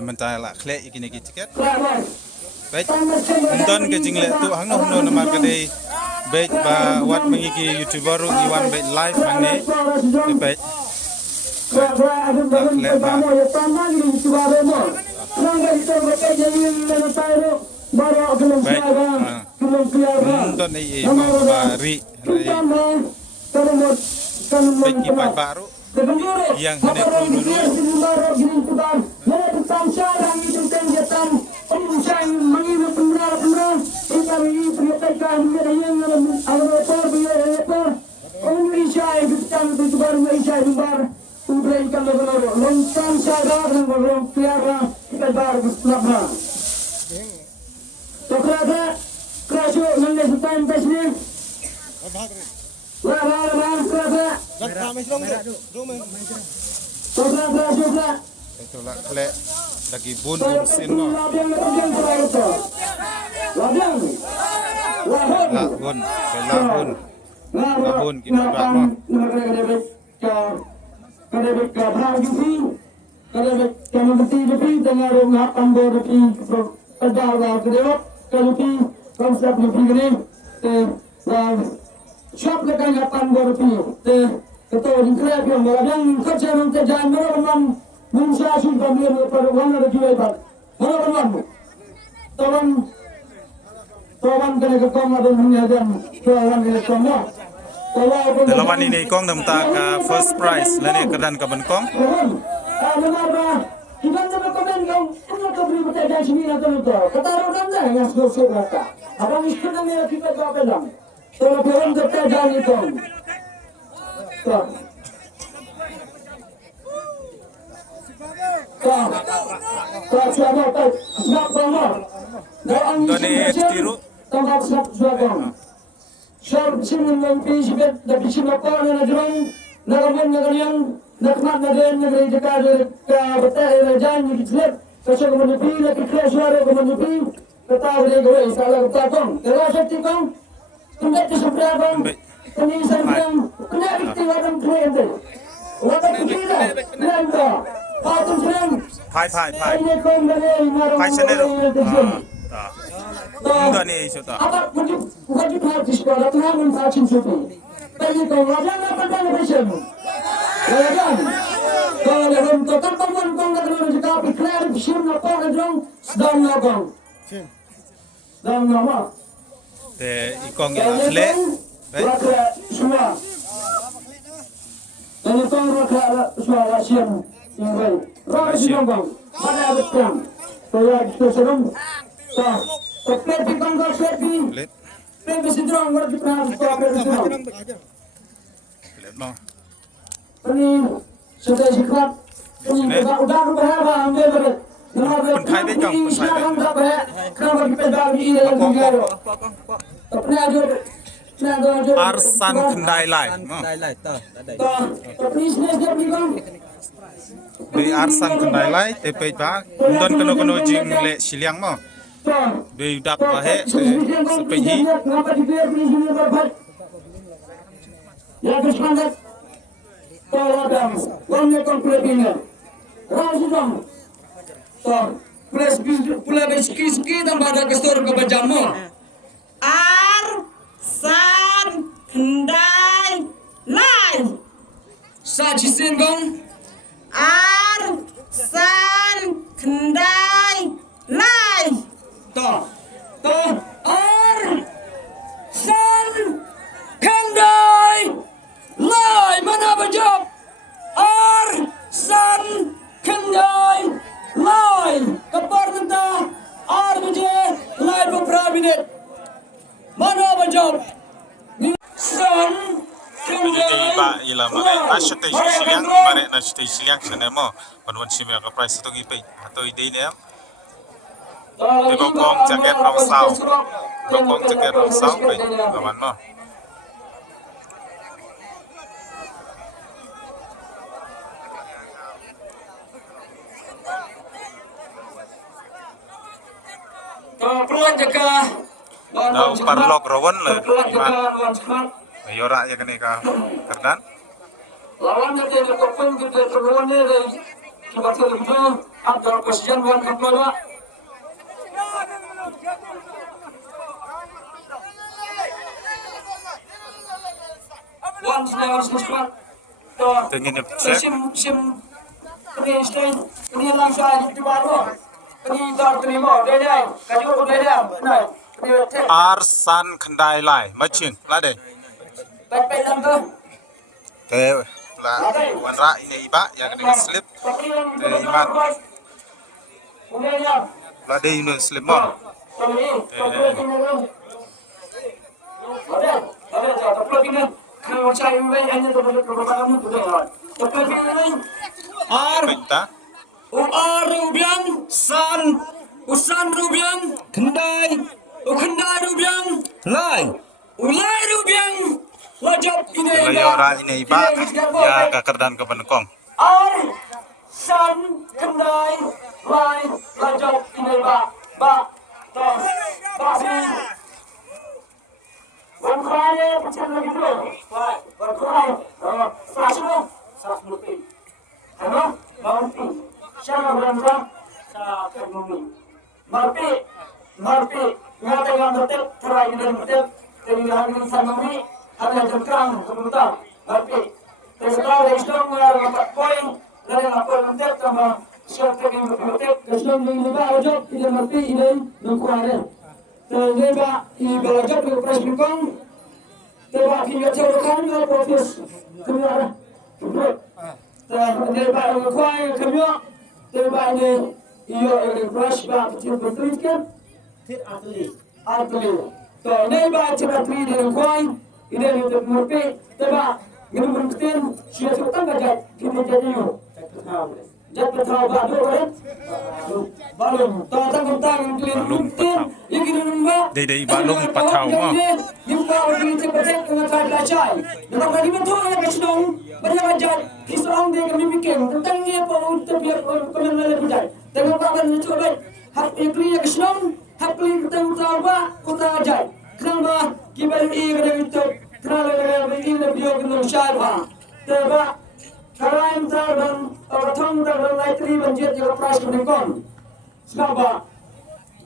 mentah lah kle ikini tiket. Baik, nonton ke jingle tu hang no nama kedai. Baik ba wat mengiki YouTuber iwan baik live mangne. Baik. Kle ba. Baik. Nonton ini bari. Baik kipas baru. Yang hendak dulu itulah kle lagi bun sin mo lahun kita bak mo Shop le kan 8 rupiah. Ketua dikira yang yang kerja nanti jangan meron Musa sudah beli pada mana ada jual pak. Meron Tawan kena ke kong ada menyadan tawan kena kong no. Delawan ini kong nampak first prize lani kedan kaban kong. Kita nak komen kong, kita kau beri pertanyaan sini atau itu. Kata orang dah yang suruh kata. Abang istilah ni kita kau pelang. Kalau orang kata jangan itu. Doni tiru. Tangkap siapa? Siapa sini nanti siapa dari sini apa nak jalan? Nak apa nak yang nak mana nak jaga betul jangan dijelek. Pasal kemudian pilih kita suara kemudian kata boleh kau salah kata kau. Terus hati kau. Tunda tu seberapa kau? Kini sampai kena ikhtiar dan keren tu. Wadah kita nanti. Patut serang. Pai. Ini kau mana marah. Pai sendiri. Tunda ni isu tak. Apa wajib harus sekolah Tuhan mencacin suatu. Bagi kau wajib apa dah bersih. Wajib. Kalau orang tu tak kau nak kena juga ikhtiar bersih apa kerjang sedang nakong. Sedang nama. Te ikong ya kle. Rakyat semua. Dan itu rakyat semua Rusia yang baik. Rusia yang baik. Mana ada perang? Saya kita serang. Tapi ikong kau serbi. Tapi sedang wajib harus kau serang. Ini sudah sikat. Ini udah berapa ambil berat. Pun Thai biết không? Pun Thai biết. Kenapa kita bagi ini lagi negara? Tapi ada Arsan Kendai Lai. Di Arsan Kendai Lai TP ba don kono jing le siliang mo. Di dak bahe sepehi. Ya kesempatan. Tawadam, wanita kompletnya. Rasulullah. Pula beski dan pada kestor ke bajamu. Arsan Kendai Lai. Saji singgung. Arsan Kendai Lai. Arsan Kendai Lai. Mana bajak? Arsan Kendai Lai. Kepartenta RBJ Lai Prabinet. Mana bajak? San Jadi ba ila mare nashtay siliang mare nashtay siliang sanemo panwan simya ka price to gipay ato ide ne te bokong jaket rangsau pe aman mo Peluang jaga. Now parlok rawan le iman mayora ya kene ka kerdan Lawan dia berkepung kita peluangnya dari kita itu ada presiden bukan kepala. Wan selawas muskulat. Tengin cek. Sim ini stay ini langsung aja di baru. Ini dar terima dia. Kayu dia. Nah, ini Arsan Kendai Lai Machin lade. baik tante. Te la wanra ini iba yang dengan slip. Te iman lade ini slip mo. Minta Rubiang San Usan Rubiang Kendai Kendai Rubiang Lai Ulai Rubiang Wajib ini ora ini iba ya kakerdan ke penekong. San Kendai Lai Wajib ini ba tos pasti Bangkaya pecah lagi dulu. Wah, bangkaya. Seratus lebih. Halo, Marpi. Siapa berangkat? Saya Kermumi. Marpi. Ngata yang betul, terai dan betul. Terilahan ini sama ini. Ada jengkang kebetulan. Marpi. Tersetar dari Islam mengarah 4 poin. Dari 4 poin betul sama siapa yang betul. Islam dengan lebah wajib. Ini Marpi ini nungkuannya. Terlebih ibadah wajib dengan presiden. Terlebih kita cakapkan dengan profes. Kemudian. Terlebih kuai kami, terlebih ini ia fresh bak kecil bertuliskan. Atlet. Terlebih baca bateri dengan kuai, ini untuk murpi. Terlebih ini berkaitan siapa tangga jat kita jadi yo. Jat petau badu kan? Balung. Tang keliru mungkin. Ini nunggu. Dei balung patau mo. Jumpa orang cepat mengajar belajar. Dalam kali itu yang kesedong banyak ajar. Kisah dia kami bikin tentang dia pun terbiar komen lebih belajar. Tengok kawan itu baik. Hak ikli yang kesedong, hak ikli kita utama kota ajar. Kenapa kibar ini kada itu? Kenapa ini lebih orang syarah? Teba karain terdan orang terdan laitri banjir juga pras menengkon. Sebab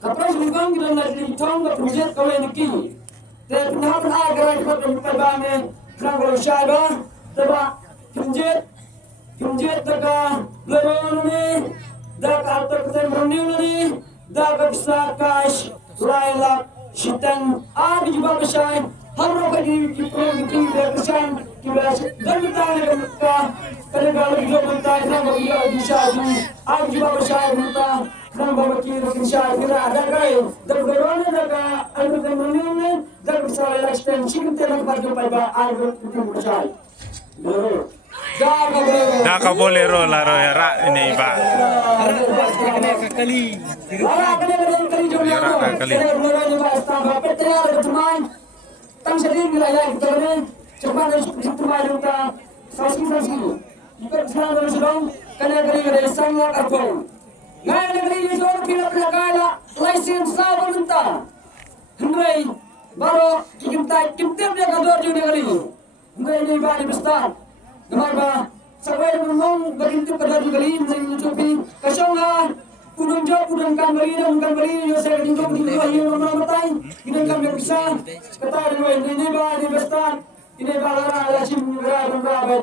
kapras menengkon kita laitri tong banjir kau ini kini. Dan kenapa agar kita berbahaya kerana bersyaiba, sebab kunjit daga leron ni, daga atas kesembuhan ni, daga besar kash, lailak, shitang, ada juga besar, harus kita berkesan, kita dan kita mereka, kalau kita mereka kerana kita bisa, ada juga besar kita. Kenapa kita bisa kita ada kaya? Dalam daga ada kemudian dalam salah ekstensi kita nak bagi pada ada kita bersai. Naka bolero laro ra ini iba. Kali. Tang sedih wilayah kita ni cepat dari teman kita saksi. Kita sekarang sedang kena kali sangat apa. Gaya negeri ini soal kita kala license sama minta. Hendrai baru kita dia kador di negeri. Hendrai ini bari besar. Kenapa? Sampai memang begitu kador di negeri ini cukupi kasonglah. Kudung kambali yo saya kudung di luar matai. Ini kami besar. Kata ini bari besar. Ini balara lasim berabad.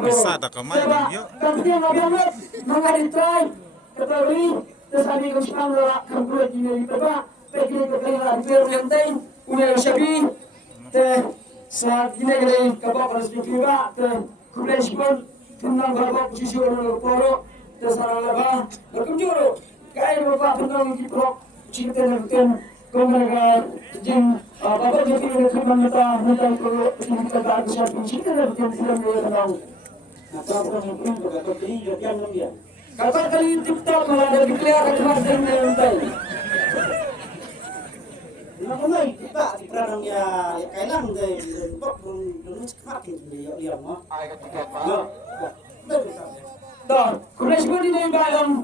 Bisa tak kemai yo. Tapi yang agak mengalir try. Ketahui, tersabi kau sekarang dah kampulat ini kita, pergi ke kelahiran terlantai, udah sabi, saat ini kita kapal perspektifnya, kemudian sekarang tentang kapal posisi orang poro, terserah laba, berkunjung, kaya bapak tentang kita cerita tentang kemudian jeng bapak jadi kerana kita kita tak bisa cerita tentang film yang tentang, apa yang kita katakan yang lebih. Kapal kali TikTok ada declare kemarin nanti. Namun kita di perang ya kailan dari bok dulu kemarin dia mah. Dah, kurang sebut ini bayang